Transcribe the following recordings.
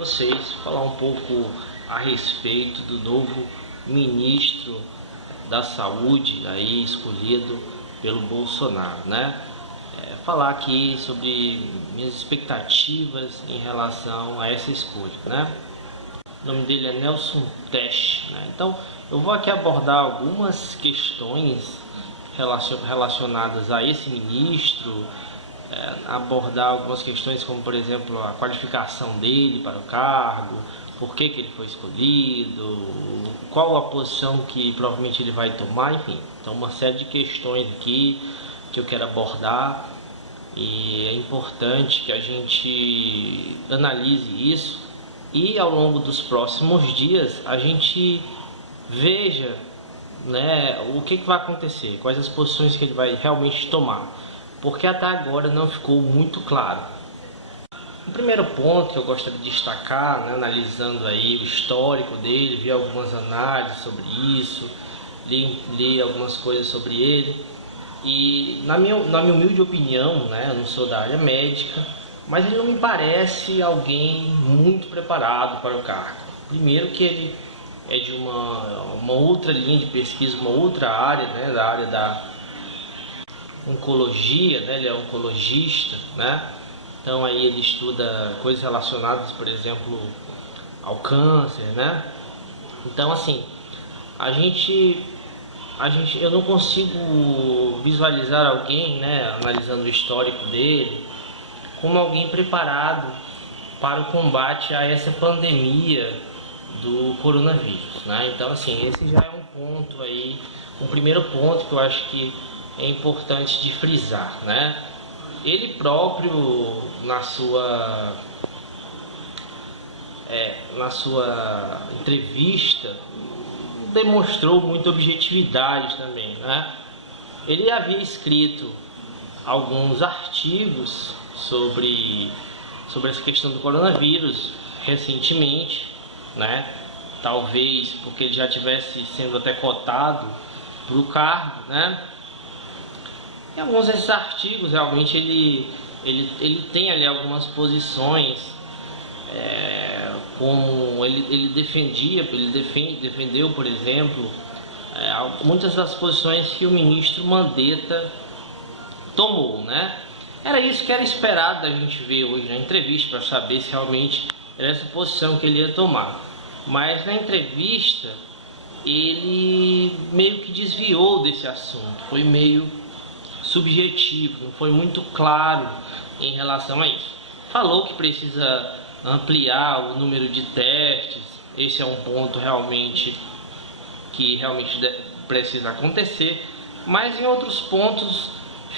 vocês, falar um pouco a respeito do novo ministro da Saúde aí escolhido pelo Bolsonaro, né? Falar aqui sobre minhas expectativas em relação a essa escolha, né? O nome dele é Nelson Teich, né? Então eu vou aqui abordar algumas questões relacionadas a esse ministro, abordar algumas questões como, por exemplo, a qualificação dele para o cargo, por que ele foi escolhido, qual a posição que provavelmente ele vai tomar, enfim. Então uma série de questões aqui que eu quero abordar e é importante que a gente analise isso e ao longo dos próximos dias a gente veja, né, o que vai acontecer, quais as posições que ele vai realmente tomar, porque até agora não ficou muito claro. O primeiro ponto que eu gostaria de destacar, né, analisando aí o histórico dele, vi algumas análises sobre isso, li algumas coisas sobre ele, e na minha humilde opinião, né, eu não sou da área médica, mas ele não me parece alguém muito preparado para o cargo. Primeiro que ele é de uma outra linha de pesquisa, uma outra área, né, da área da oncologia, né, ele é oncologista, né? Então aí ele estuda coisas relacionadas, por exemplo, ao câncer, né? Então assim, eu não consigo visualizar alguém, né, analisando o histórico dele, como alguém preparado para o combate a essa pandemia do coronavírus, né? Então assim, esse já é um ponto aí, um primeiro ponto que eu acho que é importante de frisar, né? Ele próprio na sua entrevista demonstrou muita objetividade também, né? Ele havia escrito alguns artigos sobre essa questão do coronavírus recentemente, né? Talvez porque ele já tivesse sendo até cotado para o cargo, né? Em alguns desses artigos realmente ele tem ali algumas posições, como ele defendeu, por exemplo, muitas das posições que o ministro Mandetta tomou, né? Era isso que era esperado da gente ver hoje na entrevista, para saber se realmente era essa posição que ele ia tomar. Mas na entrevista ele meio que desviou desse assunto, foi meio subjetivo, não foi muito claro em relação a isso. Falou que precisa ampliar o número de testes, esse é um ponto realmente que precisa acontecer, mas em outros pontos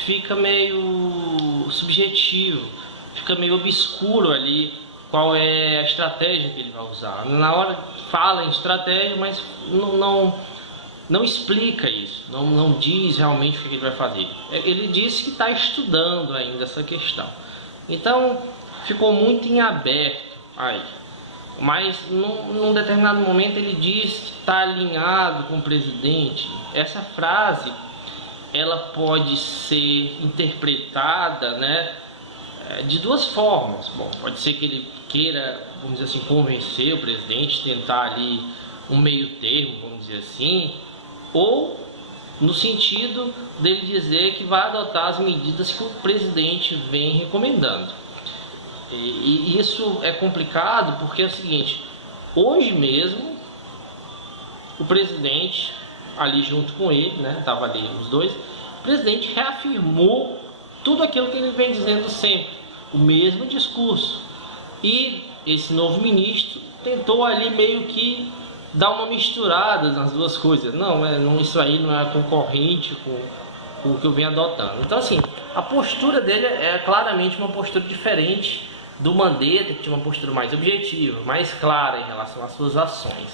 fica meio subjetivo, fica meio obscuro ali qual é a estratégia que ele vai usar. Na hora fala em estratégia, mas não explica isso, não diz realmente o que ele vai fazer. Ele disse que está estudando ainda essa questão. Então ficou muito em aberto aí. Mas num determinado momento ele diz que está alinhado com o presidente. Essa frase ela pode ser interpretada, né, de duas formas. Bom, pode ser que ele queira, vamos dizer assim, convencer o presidente, tentar ali um meio termo, vamos dizer assim, ou no sentido dele dizer que vai adotar as medidas que o presidente vem recomendando. E isso é complicado porque é o seguinte: hoje mesmo o presidente, ali junto com ele, né, estava ali os dois, o presidente reafirmou tudo aquilo que ele vem dizendo sempre, o mesmo discurso. E esse novo ministro tentou ali meio que dar uma misturada nas duas coisas. Não, isso aí não é concorrente com o que eu venho adotando. Então assim, a postura dele é claramente uma postura diferente do Mandetta, que tinha uma postura mais objetiva, mais clara em relação às suas ações.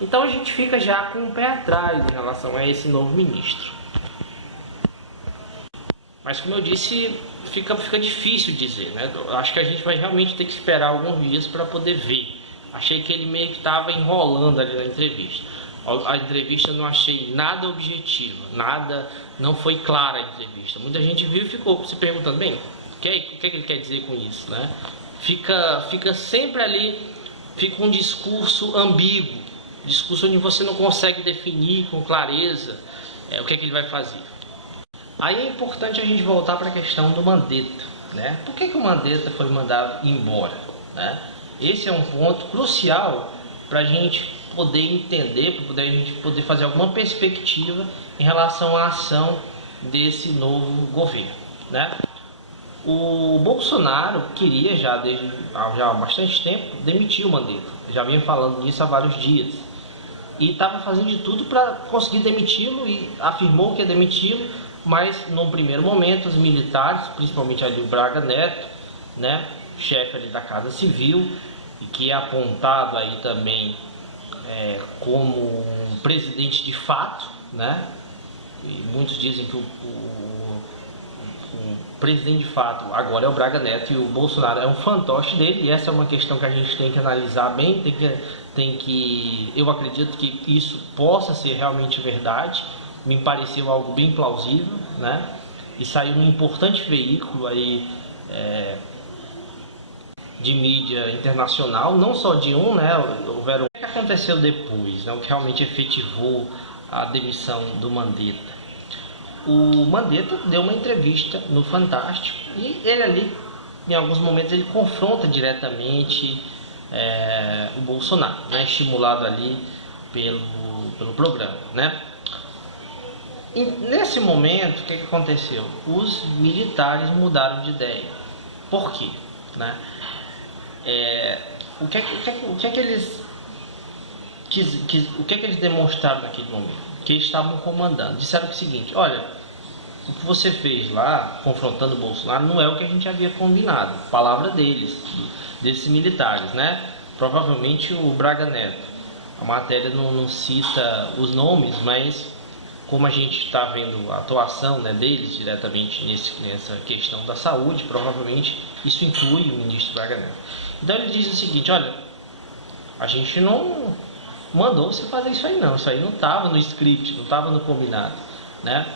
Então a gente fica já com o pé atrás em relação a esse novo ministro. Mas como eu disse, fica difícil dizer, né? Eu acho que a gente vai realmente ter que esperar alguns dias para poder ver. Achei que ele meio que estava enrolando ali na entrevista. A entrevista eu não achei nada objetiva, não foi clara a entrevista. Muita gente viu e ficou se perguntando, bem, o que é que ele quer dizer com isso, né? Fica sempre ali fica um discurso ambíguo, discurso onde você não consegue definir com clareza o que é que ele vai fazer. Aí é importante a gente voltar para a questão do Mandetta, né? Por que o Mandetta foi mandado embora, né? Esse é um ponto crucial para a gente poder entender, para a gente poder fazer alguma perspectiva em relação à ação desse novo governo, né? O Bolsonaro queria já há bastante tempo demitir o Mandetta, já vinha falando disso há vários dias, e estava fazendo de tudo para conseguir demiti-lo, e afirmou que ia demiti-lo, mas no primeiro momento os militares, principalmente ali o Braga Neto, né, chefe ali da Casa Civil, e que é apontado aí também como um presidente de fato, né, e muitos dizem que o presidente de fato agora é o Braga Neto e o Bolsonaro é um fantoche dele, e essa é uma questão que a gente tem que analisar bem, eu acredito que isso possa ser realmente verdade, me pareceu algo bem plausível, né? E saiu um importante veículo aí de mídia internacional, não só de um, né? Houveram... O que aconteceu depois, né? O que realmente efetivou a demissão do Mandetta? O Mandetta deu uma entrevista no Fantástico e ele ali, em alguns momentos, ele confronta diretamente o Bolsonaro, né? Estimulado ali pelo programa, né? E nesse momento, o que aconteceu? Os militares mudaram de ideia. Por quê? Né? O que é que eles demonstraram naquele momento? Que eles estavam comandando. Disseram o seguinte: olha, o que você fez lá, confrontando o Bolsonaro, não é o que a gente havia combinado. Palavra deles, desses militares, né? Provavelmente o Braga Neto. A matéria não cita os nomes, mas como a gente está vendo a atuação, né, deles diretamente nessa questão da saúde, provavelmente isso inclui o ministro Braga Neto. Então ele diz o seguinte: olha, a gente não mandou você fazer isso aí não, isso aí não estava no script, não estava no combinado, né?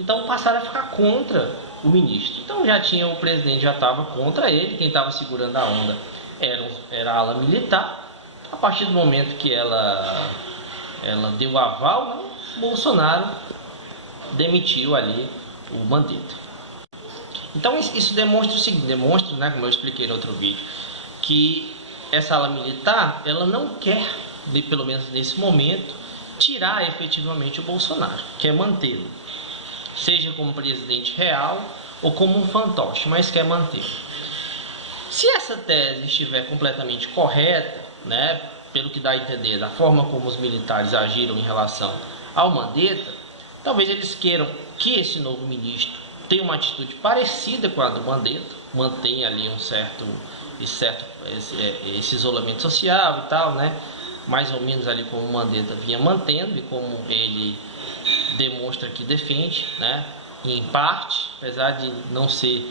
Então passaram a ficar contra o ministro. Então o presidente já estava contra ele, quem estava segurando a onda era a ala militar. A partir do momento que ela deu o aval, né, Bolsonaro demitiu ali o Mandetta. Então isso demonstra o seguinte, né, como eu expliquei no outro vídeo, que essa ala militar, ela não quer, pelo menos nesse momento, tirar efetivamente o Bolsonaro, quer mantê-lo, seja como presidente real ou como um fantoche, mas quer mantê-lo. Se essa tese estiver completamente correta, né, pelo que dá a entender, da forma como os militares agiram em relação ao Mandetta, talvez eles queiram que esse novo ministro tenha uma atitude parecida com a do Mandetta, mantenha ali esse isolamento social e tal, né? Mais ou menos ali como o Mandetta vinha mantendo e como ele demonstra que defende, né? Em parte, apesar de não ser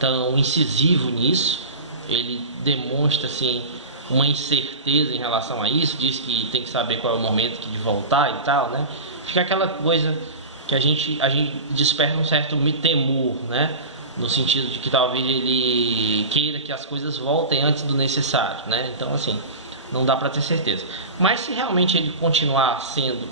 tão incisivo nisso, ele demonstra assim uma incerteza em relação a isso, diz que tem que saber qual é o momento de voltar e tal, né? Fica aquela coisa que a gente desperta um certo temor, né? No sentido de que talvez ele queira que as coisas voltem antes do necessário, né? Então, assim, não dá para ter certeza. Mas se realmente ele continuar sendo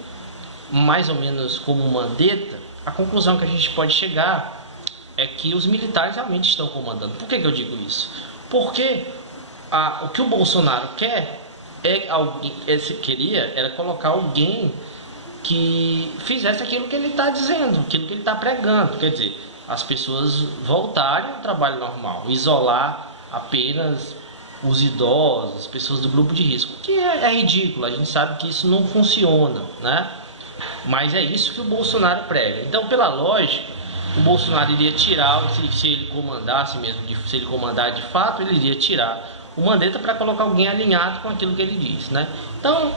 mais ou menos como o Mandetta, a conclusão que a gente pode chegar é que os militares realmente estão comandando. Por que eu digo isso? Porque o que o Bolsonaro era colocar alguém que fizesse aquilo que ele está dizendo, aquilo que ele está pregando, quer dizer, as pessoas voltarem ao trabalho normal, isolar apenas os idosos, as pessoas do grupo de risco, que é ridículo, a gente sabe que isso não funciona, né? Mas é isso que o Bolsonaro prega. Então, pela lógica, o Bolsonaro iria tirar, se ele comandasse mesmo, se ele comandar de fato, ele iria tirar o Mandetta para colocar alguém alinhado com aquilo que ele diz, né? Então,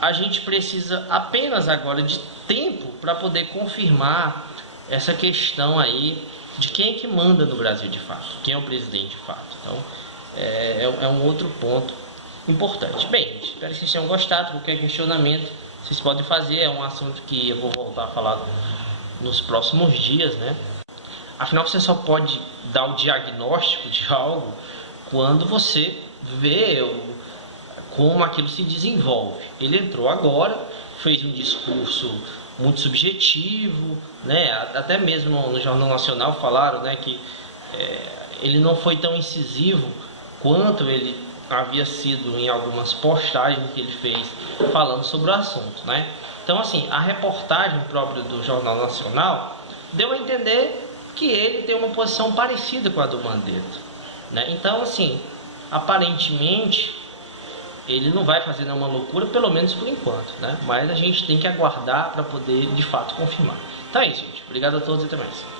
a gente precisa apenas agora de tempo para poder confirmar essa questão aí de quem é que manda no Brasil de fato, quem é o presidente de fato. Então, é um outro ponto importante. Bem, gente, espero que vocês tenham gostado. Qualquer questionamento vocês podem fazer, é um assunto que eu vou voltar a falar nos próximos dias, né? Afinal, você só pode dar o diagnóstico de algo quando você vê como aquilo se desenvolve. Ele entrou agora, fez um discurso muito subjetivo, né? Até mesmo no Jornal Nacional falaram, né, que ele não foi tão incisivo quanto ele havia sido em algumas postagens que ele fez falando sobre o assunto, né? Então, assim, a reportagem própria do Jornal Nacional deu a entender que ele tem uma posição parecida com a do Mandetta, né? Então, assim, aparentemente ele não vai fazer nenhuma loucura, pelo menos por enquanto, né? Mas a gente tem que aguardar para poder de fato confirmar. Então é isso, gente. Obrigado a todos e até mais.